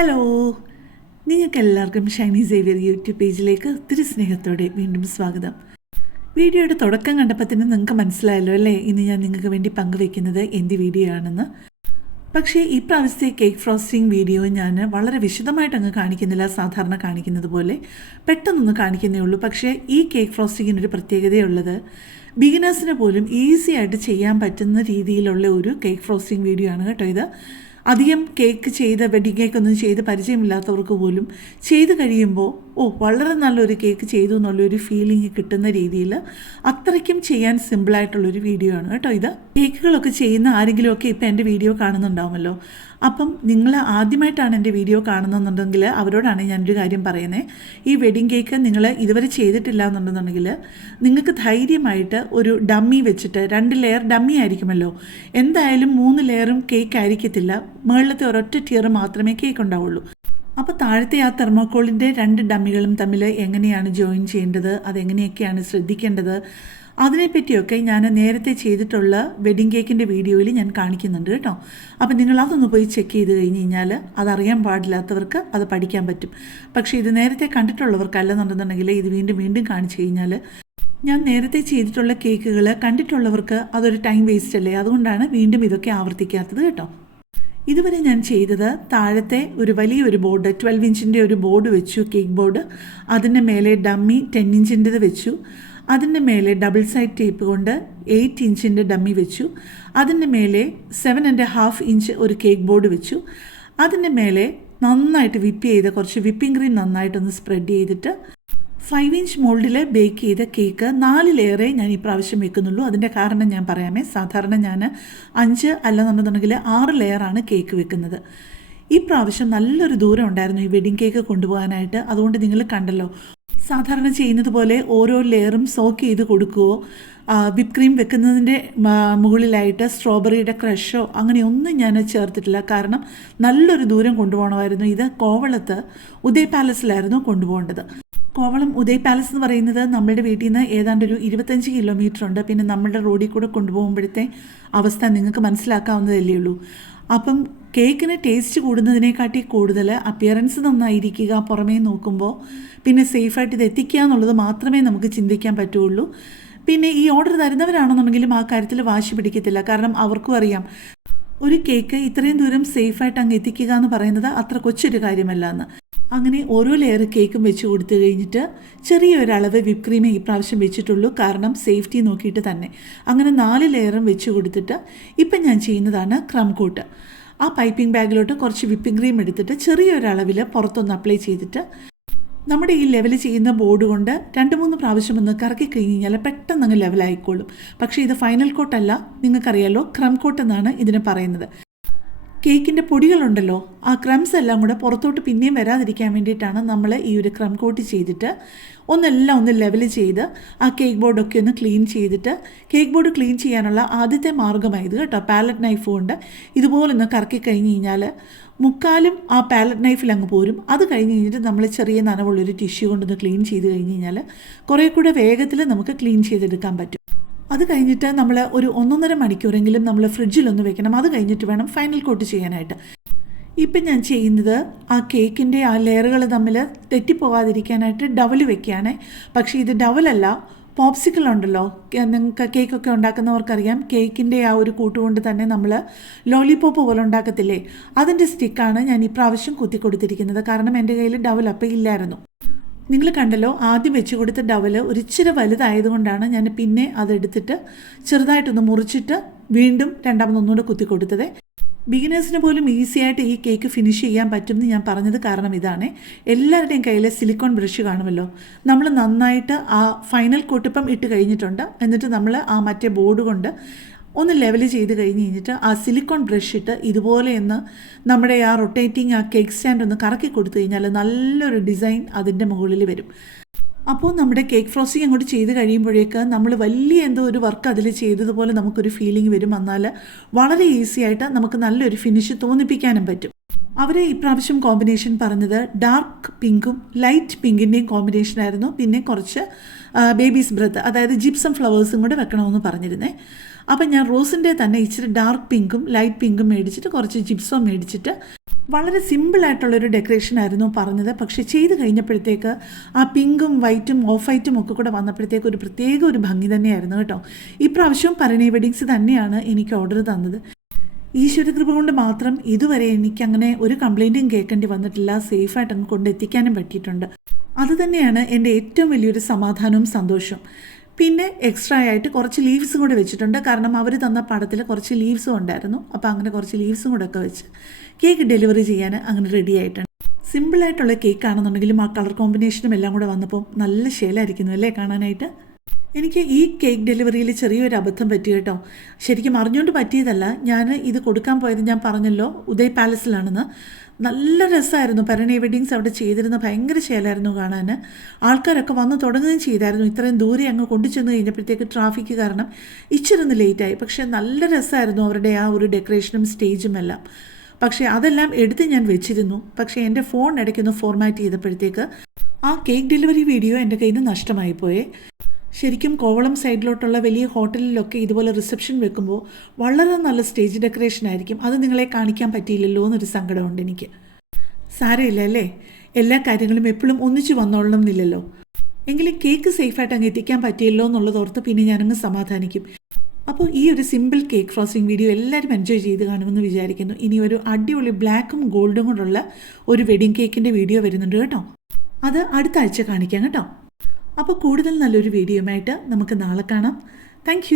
Hello, നിങ്ങൾക്കെല്ലാവർക്കും Shiny Xavier YouTube പേജിലേക്ക് ഒത്തിരി സ്നേഹത്തോടെ വീണ്ടും സ്വാഗതം. വീഡിയോയുടെ തുടക്കം കണ്ടപ്പോൾ തന്നെ നിങ്ങൾക്ക് മനസ്സിലായല്ലോ അല്ലേ, ഇന്ന് ഞാൻ നിങ്ങൾക്ക് വേണ്ടി പങ്കുവയ്ക്കുന്നത് എന്ത് വീഡിയോ ആണെന്ന്. പക്ഷേ ഈ പ്രാവശ്യത്തെ കേക്ക് ഫ്രോസ്റ്റിംഗ് വീഡിയോ ഞാൻ വളരെ വിശദമായിട്ട് അങ്ങ് കാണിക്കുന്നില്ല, സാധാരണ കാണിക്കുന്നത് പോലെ പെട്ടെന്നൊന്ന് കാണിക്കുന്നേ ഉള്ളൂ. പക്ഷേ ഈ കേക്ക് ഫ്രോസ്റ്റിങ്ങിനൊരു പ്രത്യേകതയുള്ളത്, ബിഗിനേഴ്സിന് പോലും ഈസി ആയിട്ട് ചെയ്യാൻ പറ്റുന്ന രീതിയിലുള്ള ഒരു കേക്ക് ഫ്രോസ്റ്റിംഗ് വീഡിയോ ആണ് കേട്ടോ ഇത്. അധികം കേക്ക് വെഡിങ് കേക്കൊന്നും ചെയ്ത് പരിചയമില്ലാത്തവർക്ക് പോലും ചെയ്ത് കഴിയുമ്പോൾ വളരെ നല്ലൊരു കേക്ക് ചെയ്തു എന്നുള്ളൊരു ഫീലിംഗ് കിട്ടുന്ന രീതിയിൽ അത്രയ്ക്കും ചെയ്യാൻ സിമ്പിളായിട്ടുള്ളൊരു വീഡിയോ ആണ് കേട്ടോ ഇത്. കേക്കുകളൊക്കെ ചെയ്യുന്ന ആരെങ്കിലുമൊക്കെ ഇപ്പോൾ എൻ്റെ വീഡിയോ കാണുന്നുണ്ടാവുമല്ലോ. അപ്പം നിങ്ങൾ ആദ്യമായിട്ടാണ് എൻ്റെ വീഡിയോ കാണുന്നുണ്ടെങ്കിൽ അവരോടാണ് ഞാനൊരു കാര്യം പറയുന്നത്. ഈ വെഡിങ് കേക്ക് നിങ്ങൾ ഇതുവരെ ചെയ്തിട്ടില്ല എന്നുണ്ടെന്നുണ്ടെങ്കിൽ നിങ്ങൾക്ക് ധൈര്യമായിട്ട് ഒരു ഡമ്മി വെച്ചിട്ട്, 2 ലെയർ ഡമ്മി ആയിരിക്കുമല്ലോ, എന്തായാലും 3 ലെയറും കേക്ക് ആയിരിക്കത്തില്ല, മുകളിലത്തെ ഒരൊറ്റ ടിയർ മാത്രമേ കേക്ക് ഉണ്ടാവുള്ളൂ. അപ്പോൾ താഴത്തെ ആ തെർമോക്കോളിൻ്റെ 2 ഡമ്മികളും തമ്മിൽ എങ്ങനെയാണ് ജോയിൻ ചെയ്യേണ്ടത്, അതെങ്ങനെയൊക്കെയാണ് ശ്രദ്ധിക്കേണ്ടത്, അതിനെപ്പറ്റിയൊക്കെ ഞാൻ നേരത്തെ ചെയ്തിട്ടുള്ള വെഡിങ് കേക്കിൻ്റെ വീഡിയോയിൽ ഞാൻ കാണിക്കുന്നുണ്ട് കേട്ടോ. അപ്പോൾ നിങ്ങൾ അതൊന്ന് പോയി ചെക്ക് ചെയ്ത് കഴിഞ്ഞ് കഴിഞ്ഞാൽ അതറിയാൻ പാടില്ലാത്തവർക്ക് അത് പഠിക്കാൻ പറ്റും. പക്ഷേ ഇത് നേരത്തെ കണ്ടിട്ടുള്ളവർക്കല്ലെന്നുണ്ടെന്നുണ്ടെങ്കിൽ ഇത് വീണ്ടും കാണിച്ചു കഴിഞ്ഞാൽ, ഞാൻ നേരത്തെ ചെയ്തിട്ടുള്ള കേക്കുകൾ കണ്ടിട്ടുള്ളവർക്ക് അതൊരു ടൈം വേസ്റ്റ് അല്ലേ, അതുകൊണ്ടാണ് വീണ്ടും ഇതൊക്കെ ആവർത്തിക്കാത്തത് കേട്ടോ. ഇതുവരെ ഞാൻ ചെയ്തത് താഴത്തെ ഒരു വലിയൊരു ബോർഡ്, 12 ഇഞ്ചിൻ്റെ ഒരു ബോർഡ് വെച്ചു, കേക്ക് ബോർഡ്. അതിൻ്റെ മേലെ ഡമ്മി 10 ഇഞ്ചിൻ്റെത് വെച്ചു. അതിൻ്റെ മേലെ ഡബിൾ സൈഡ് ടേപ്പ് കൊണ്ട് 8 ഇഞ്ചിൻ്റെ ഡമ്മി വെച്ചു. അതിൻ്റെ മേലെ 7.5 ഇഞ്ച് ഒരു കേക്ക് ബോർഡ് വെച്ചു. അതിൻ്റെ മേലെ നന്നായിട്ട് വിപ്പ് ചെയ്ത് കുറച്ച് വിപ്പിംഗ് ക്രീം നന്നായിട്ടൊന്ന് സ്പ്രെഡ് ചെയ്തിട്ട് 5 ഇഞ്ച് മോൾഡിൽ ബേക്ക് ചെയ്ത കേക്ക് 4 ലെയറേ ഞാൻ ഈ പ്രാവശ്യം വെക്കുന്നുള്ളൂ. അതിൻ്റെ കാരണം ഞാൻ പറയാമേ. സാധാരണ ഞാൻ 5 അല്ലെന്നുണ്ടെന്നുണ്ടെങ്കിൽ 6 ലെയറാണ് കേക്ക് വെക്കുന്നത്. ഈ പ്രാവശ്യം നല്ലൊരു ദൂരം ഉണ്ടായിരുന്നു ഈ വെഡിങ് കേക്ക് കൊണ്ടുപോകാനായിട്ട്. അതുകൊണ്ട് നിങ്ങൾ കണ്ടല്ലോ, സാധാരണ ചെയ്യുന്നത് പോലെ ഓരോ ലെയറും സോക്ക് ചെയ്ത് കൊടുക്കുകയോ വിപ്പ് ക്രീം വെക്കുന്നതിൻ്റെ മുകളിലായിട്ട് സ്ട്രോബെറിയുടെ ക്രഷോ അങ്ങനെയൊന്നും ഞാൻ ചേർത്തിട്ടില്ല. കാരണം നല്ലൊരു ദൂരം കൊണ്ടുപോകണമായിരുന്നു. ഇത് കോവളത്ത് ഉദയ് പാലസിലായിരുന്നു കൊണ്ടുപോകേണ്ടത്. കോവളം ഉദയ് പാലസ് എന്ന് പറയുന്നത് നമ്മളുടെ വീട്ടിൽ നിന്ന് ഏതാണ്ട് ഒരു 25 കിലോമീറ്റർ ഉണ്ട്. പിന്നെ നമ്മളുടെ റോഡിൽ കൂടെ കൊണ്ടുപോകുമ്പോഴത്തെ അവസ്ഥ നിങ്ങൾക്ക് മനസ്സിലാക്കാവുന്നതല്ലേ ഉള്ളൂ. അപ്പം കേക്കിന് ടേസ്റ്റ് കൂടുന്നതിനെക്കാട്ടി കൂടുതൽ അപ്പിയറൻസ് നന്നായിരിക്കുക, പുറമേ നോക്കുമ്പോൾ പിന്നെ സേഫായിട്ട് ഇത് എത്തിക്കുക എന്നുള്ളത് മാത്രമേ നമുക്ക് ചിന്തിക്കാൻ പറ്റുള്ളൂ. പിന്നെ ഈ ഓർഡർ തരുന്നവരാണെന്നുണ്ടെങ്കിലും ആ കാര്യത്തിൽ വാശി പിടിക്കത്തില്ല. കാരണം അവർക്കും അറിയാം ഒരു കേക്ക് ഇത്രയും ദൂരം സേഫായിട്ട് അങ്ങ് എത്തിക്കുക എന്ന് പറയുന്നത് അത്ര കൊച്ചൊരു കാര്യമല്ല എന്ന്. അങ്ങനെ ഓരോ ലെയർ കേക്കും വെച്ച് കൊടുത്തു കഴിഞ്ഞിട്ട് ചെറിയൊരളവ് വിപ്പ് ക്രീമേ ഈ പ്രാവശ്യം വെച്ചിട്ടുള്ളൂ, കാരണം സേഫ്റ്റി നോക്കിയിട്ട് തന്നെ. അങ്ങനെ 4 ലെയറും വെച്ച് കൊടുത്തിട്ട് ഇപ്പം ഞാൻ ചെയ്യുന്നതാണ് ക്രം കോട്ട്. ആ പൈപ്പിംഗ് ബാഗിലോട്ട് കുറച്ച് വിപ്പിംഗ് ക്രീം എടുത്തിട്ട് ചെറിയൊരളവിൽ പുറത്തൊന്ന് അപ്ലൈ ചെയ്തിട്ട് നമ്മുടെ ഈ ലെവൽ ചെയ്യുന്ന ബോർഡ് കൊണ്ട് 2-3 പ്രാവശ്യം ഒന്ന് കറക്കി കഴിഞ്ഞ് കഴിഞ്ഞാൽ പെട്ടെന്ന് അങ്ങ് ലെവലായിക്കോളും. പക്ഷേ ഇത് ഫൈനൽ കോട്ടല്ല, നിങ്ങൾക്കറിയാലോ, ക്രം കോട്ട് എന്നാണ് ഇതിന് പറയുന്നത്. കേക്കിൻ്റെ പൊടികളുണ്ടല്ലോ, ആ ക്രംസ് എല്ലാം കൂടെ പുറത്തോട്ട് പിന്നെയും വരാതിരിക്കാൻ വേണ്ടിയിട്ടാണ് നമ്മൾ ഈ ഒരു ക്രം കോട്ട് ചെയ്തിട്ട് ഒന്ന് ലെവൽ ചെയ്ത് ആ കേക്ക് ബോർഡൊക്കെ ഒന്ന് ക്ലീൻ ചെയ്തിട്ട്, കേക്ക് ബോർഡ് ക്ലീൻ ചെയ്യാനുള്ള ആദ്യത്തെ മാർഗ്ഗമായത് കേട്ടോ. പാലറ്റ് നൈഫ് കൊണ്ട് ഇതുപോലൊന്ന് കറക്കി കഴിഞ്ഞ് കഴിഞ്ഞാൽ മുക്കാലും ആ പാലറ്റ് നൈഫിൽ അങ്ങ് പോരും. അത് കഴിഞ്ഞ് കഴിഞ്ഞിട്ട് നമ്മൾ ചെറിയ നനവുള്ളൊരു ടിഷ്യൂ കൊണ്ടൊന്ന് ക്ലീൻ ചെയ്ത് കഴിഞ്ഞ് കഴിഞ്ഞാൽ കുറേ കൂടെ വേഗത്തിൽ നമുക്ക് ക്ലീൻ ചെയ്തെടുക്കാൻ പറ്റും. അത് കഴിഞ്ഞിട്ട് നമ്മൾ ഒരു 1.5 മണിക്കൂറെങ്കിലും നമ്മൾ ഫ്രിഡ്ജിലൊന്ന് വെക്കണം. അത് കഴിഞ്ഞിട്ട് വേണം ഫൈനൽ കോട്ട് ചെയ്യാനായിട്ട്. ഇപ്പം ഞാൻ ചെയ്യുന്നത് ആ കേക്കിൻ്റെ ആ ലെയറുകൾ തമ്മിൽ തെറ്റിപ്പോകാതിരിക്കാനായിട്ട് ഡവൽ വെക്കുകയാണ്. പക്ഷേ ഇത് ഡവലല്ല, പോപ്സിക്കിൾ ഉണ്ടല്ലോ, നിങ്ങൾക്ക് കേക്കൊക്കെ ഉണ്ടാക്കുന്നവർക്കറിയാം. കേക്കിൻ്റെ ആ ഒരു കൂട്ടുകൊണ്ട് തന്നെ നമ്മൾ ലോലിപോപ്പ് പോലെ ഉണ്ടാക്കത്തില്ലേ, അതിൻ്റെ സ്റ്റിക്കാണ് ഞാൻ ഈ പ്രാവശ്യം കുത്തി കൊടുത്തിരിക്കുന്നത്. കാരണം എൻ്റെ കയ്യിൽ ഡവൽ അപ്പം ഇല്ലായിരുന്നു. നിങ്ങൾ കണ്ടല്ലോ, ആദ്യം വെച്ച് കൊടുത്ത ഡവൽ ഒരിച്ചിരി വലുതായതുകൊണ്ടാണ് ഞാൻ പിന്നെ അതെടുത്തിട്ട് ചെറുതായിട്ടൊന്ന് മുറിച്ചിട്ട് വീണ്ടും രണ്ടാമതൊന്നുകൂടെ കുത്തി കൊടുത്തത്. ബിഗിനേഴ്സിന് പോലും ഈസി ആയിട്ട് ഈ കേക്ക് ഫിനിഷ് ചെയ്യാൻ പറ്റുമെന്ന് ഞാൻ പറഞ്ഞത് കാരണം ഇതാണ്. എല്ലാവരുടെയും കയ്യിൽ സിലിക്കോൺ ബ്രഷ് കാണുമല്ലോ. നമ്മൾ നന്നായിട്ട് ആ ഫൈനൽ കോട്ടിപ്പം ഇട്ട് കഴിഞ്ഞിട്ടുണ്ട്. എന്നിട്ട് നമ്മൾ ആ മറ്റേ ബോർഡ് കൊണ്ട് ഒന്ന് ലെവൽ ചെയ്ത് കഴിഞ്ഞ് കഴിഞ്ഞിട്ട് ആ സിലിക്കോൺ ബ്രഷ് ഇട്ട് ഇതുപോലെ ഒന്ന് നമ്മുടെ ആ റൊട്ടേറ്റിംഗ് ആ കേക്ക് സ്റ്റാൻഡ് ഒന്ന് കറക്കി കൊടുത്തു കഴിഞ്ഞാൽ നല്ലൊരു ഡിസൈൻ അതിൻ്റെ മുകളിൽ വരും. അപ്പോൾ നമ്മുടെ കേക്ക് ഫ്രോസ്റ്റിംഗ് അങ്ങോട്ട് ചെയ്ത് കഴിയുമ്പോഴേക്ക് നമ്മൾ വലിയ എന്തോ ഒരു വർക്ക് അതിൽ ചെയ്തതുപോലെ നമുക്കൊരു ഫീലിംഗ് വരും. എന്നാൽ വളരെ ഈസി ആയിട്ട് നമുക്ക് നല്ലൊരു ഫിനിഷ് തോന്നിപ്പിക്കാനും പറ്റും. അവർ ഇപ്രാവശ്യം കോമ്പിനേഷൻ പറഞ്ഞത് ഡാർക്ക് പിങ്കും ലൈറ്റ് പിങ്കിൻ്റെയും കോമ്പിനേഷനായിരുന്നു. പിന്നെ കുറച്ച് ബേബീസ് ബ്രെത്ത്, അതായത് ജിപ്സം ഫ്ലവേഴ്സും കൂടെ വെക്കണമെന്ന് പറഞ്ഞിരുന്നേ. അപ്പം ഞാൻ റോസിൻ്റെ തന്നെ ഇച്ചിരി ഡാർക്ക് പിങ്കും ലൈറ്റ് പിങ്കും മേടിച്ചിട്ട് കുറച്ച് ജിപ്സം മേടിച്ചിട്ട് വളരെ സിമ്പിളായിട്ടുള്ളൊരു ഡെക്കറേഷൻ ആയിരുന്നു പറഞ്ഞത്. പക്ഷേ ചെയ്ത് കഴിഞ്ഞപ്പോഴത്തേക്ക് ആ പിങ്കും വൈറ്റും ഓഫ് വൈറ്റും ഒക്കെ കൂടെ വന്നപ്പോഴത്തേക്ക് ഒരു പ്രത്യേക ഒരു ഭംഗി തന്നെയായിരുന്നു കേട്ടോ. ഇപ്രാവശ്യവും പരണി വെഡിങ്സ് തന്നെയാണ് എനിക്ക് ഓർഡർ തന്നത്. ഈശ്വരകൃപ കൊണ്ട് മാത്രം ഇതുവരെ എനിക്കങ്ങനെ ഒരു കംപ്ലൈൻറ്റും കേൾക്കേണ്ടി വന്നിട്ടില്ല. സേഫായിട്ട് അങ്ങ് കൊണ്ടെത്തിക്കാനും പറ്റിയിട്ടുണ്ട്. അതുതന്നെയാണ് എൻ്റെ ഏറ്റവും വലിയൊരു സമാധാനവും സന്തോഷവും. പിന്നെ എക്സ്ട്രാ ആയിട്ട് കുറച്ച് ലീവ്സും കൂടെ വെച്ചിട്ടുണ്ട്. കാരണം അവർ തന്ന പടത്തിൽ കുറച്ച് ലീവ്സും ഉണ്ടായിരുന്നു. അപ്പോൾ അങ്ങനെ കുറച്ച് ലീവ്സും കൂടെ ഒക്കെ വെച്ച് കേക്ക് ഡെലിവറി ചെയ്യാൻ അങ്ങനെ റെഡി ആയിട്ടുണ്ട്. സിമ്പിളായിട്ടുള്ള കേക്കാണെന്നുണ്ടെങ്കിലും ആ കളർ കോമ്പിനേഷനും എല്ലാം കൂടെ വന്നപ്പോൾ നല്ല ശേലായിരിക്കുന്നു അല്ലേ കാണാനായിട്ട്. എനിക്ക് ഈ കേക്ക് ഡെലിവറിയിൽ ചെറിയൊരു അബദ്ധം പറ്റി കേട്ടോ. ശരിക്കും അറിഞ്ഞുകൊണ്ട് പറ്റിയതല്ല. ഞാൻ ഇത് കൊടുക്കാൻ പോയത് ഞാൻ പറഞ്ഞല്ലോ ഉദയ് പാലസിലാണെന്ന്. നല്ല രസമായിരുന്നു. പരണി വെഡിങ്സ് അവിടെ ചെയ്തിരുന്ന ഭയങ്കര ശേലായിരുന്നു കാണാൻ. ആൾക്കാരൊക്കെ വന്ന് തുടങ്ങുകയും ചെയ്തായിരുന്നു. ഇത്രയും ദൂരെ അങ്ങ് കൊണ്ടുചെന്ന് കഴിഞ്ഞപ്പോഴത്തേക്ക് ട്രാഫിക് കാരണം ഇച്ചിരി ഒന്ന് ലേറ്റായി. പക്ഷേ നല്ല രസമായിരുന്നു അവരുടെ ആ ഒരു ഡെക്കറേഷനും സ്റ്റേജും എല്ലാം. പക്ഷേ അതെല്ലാം എടുത്ത് ഞാൻ വെച്ചിരുന്നു. പക്ഷേ എൻ്റെ ഫോൺ ഇടയ്ക്കൊന്ന് ഫോർമാറ്റ് ചെയ്തപ്പോഴത്തേക്ക് ആ കേക്ക് ഡെലിവറി വീഡിയോ എൻ്റെ കയ്യിൽ നിന്ന് നഷ്ടമായിപ്പോയേ. ശരിക്കും കോവളം സൈഡിലോട്ടുള്ള വലിയ ഹോട്ടലിലൊക്കെ ഇതുപോലെ റിസപ്ഷൻ വെക്കുമ്പോൾ വളരെ നല്ല സ്റ്റേജ് ഡെക്കറേഷൻ ആയിരിക്കും. അത് നിങ്ങളെ കാണിക്കാൻ പറ്റിയില്ലല്ലോ എന്നൊരു സങ്കടമുണ്ട് എനിക്ക്. സാരമില്ല അല്ലേ, എല്ലാ കാര്യങ്ങളും എപ്പോഴും ഒന്നിച്ച് വന്നോളണം എന്നില്ലല്ലോ. എങ്കിലും കേക്ക് സേഫായിട്ട് അങ്ങ് എത്തിക്കാൻ പറ്റിയല്ലോ എന്നുള്ളതോർത്ത് പിന്നെ ഞാനങ്ങ് സമാധാനിക്കും. അപ്പോൾ ഈ ഒരു സിമ്പിൾ കേക്ക് ഫ്രോസ്റ്റിംഗ് വീഡിയോ എല്ലാവരും എൻജോയ് ചെയ്ത് കാണുമെന്ന് വിചാരിക്കുന്നു. ഇനി ഒരു അടിപൊളി ബ്ലാക്കും ഗോൾഡും കൊണ്ടുള്ള ഒരു വെഡിങ് കേക്കിൻ്റെ വീഡിയോ വരുന്നുണ്ട് കേട്ടോ. അത് അടുത്ത ആഴ്ച കാണിക്കാം കേട്ടോ. അപ്പോൾ കൂടുതൽ നല്ലൊരു വീഡിയോയുമായിട്ട് നമുക്ക് നാളെ കാണാം. താങ്ക്